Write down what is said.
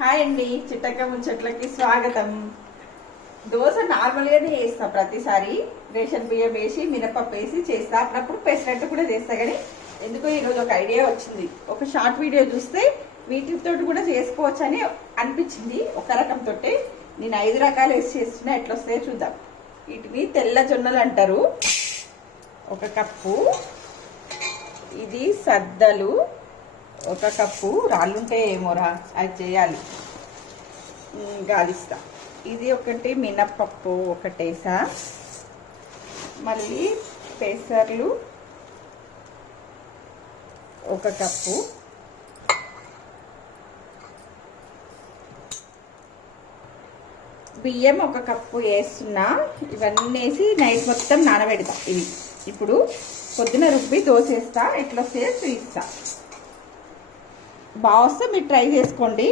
Hi అండి, చిట్టక్క ముచ్చట్లకి స్వాగతం. దోశ నార్మల్గానే చేస్తా ప్రతిసారి. రేషన్ బియ్యం వేసి మినపప్పు వేసి చేస్తా, అప్పుడప్పుడు పెసరట్టు కూడా చేస్తా. కానీ ఎందుకో ఈరోజు ఒక ఐడియా వచ్చింది. ఒక షార్ట్ వీడియో చూస్తే వీటితో కూడా చేసుకోవచ్చు అని అనిపించింది. ఒక రకంతో నేను 5 రకాలు వేసి చేస్తున్నా, ఎట్లా వస్తాయో చూద్దాం. వీటిని తెల్ల జొన్నలు అంటారు. 1 కప్పు. ఇది సద్దలు 1 కప్పు. రాళ్ళుంటే ఏమోరా, అది చేయాలి, గాలిస్తా. ఇది ఒకటి మినప్పప్పు ఒకటేసా. మళ్ళీ పెసర్లు 1 కప్పు. బియ్యం 1 కప్పు వేస్తున్నా. ఇవన్నీ వేసి నైట్ మొత్తం నానబెడతా. ఇవి ఇప్పుడు పొద్దున రుబ్బి దోసేస్తా. ఎట్లా వస్తాయో చూపిస్తా. బాగా వస్తే మీరు ట్రై చేసుకోండి.